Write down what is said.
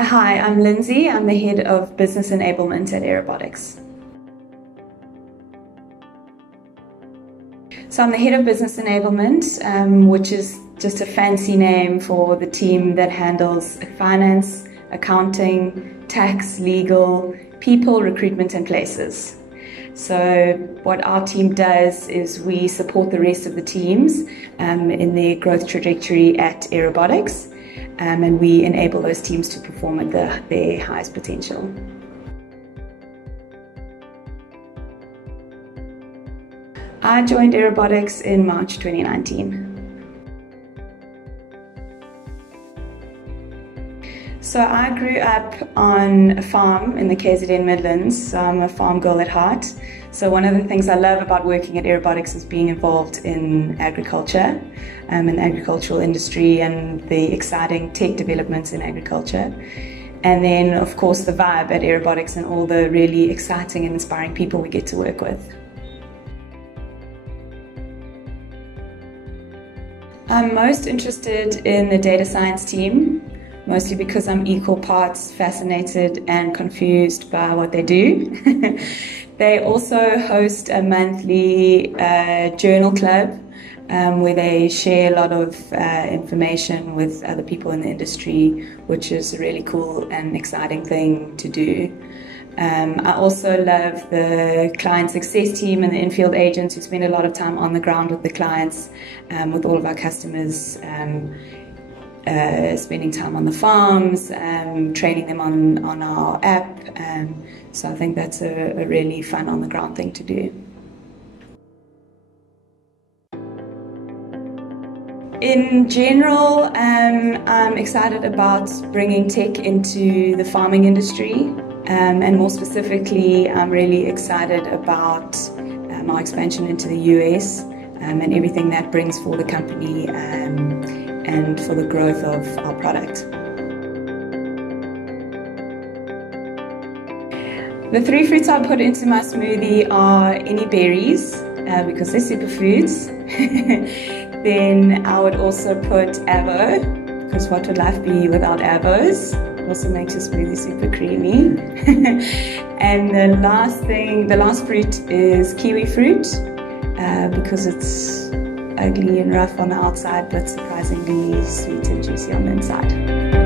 Hi, I'm Lindsay. I'm the head of business enablement at Aerobotics. So I'm the head of business enablement, which is just a fancy name for the team that handles finance, accounting, tax, legal, people, recruitment and places. So what our team does is we support the rest of the teams in their growth trajectory at Aerobotics, and we enable those teams to perform at their highest potential. I joined Aerobotics in March 2019. So I grew up on a farm in the KZN Midlands, so I'm a farm girl at heart. So one of the things I love about working at Aerobotics is being involved in agriculture, in the agricultural industry and the exciting tech developments in agriculture. And then of course the vibe at Aerobotics and all the really exciting and inspiring people we get to work with. I'm most interested in the data science team, mostly because I'm equal parts fascinated and confused by what they do. They also host a monthly journal club where they share a lot of information with other people in the industry, which is a really cool and exciting thing to do. I also love the client success team and the in-field agents who spend a lot of time on the ground with the clients, with all of our customers, spending time on the farms, training them on our app. So I think that's a really fun on-the-ground thing to do. In general, I'm excited about bringing tech into the farming industry. And more specifically, I'm really excited about our expansion into the US and everything that brings for the company and for the growth of our product. The three fruits I put into my smoothie are any berries, because they're superfoods. Then I would also put avo, because what would life be without avos? Also makes your smoothie super creamy. And the last fruit is kiwi fruit, because it's ugly and rough on the outside but surprisingly sweet and juicy on the inside.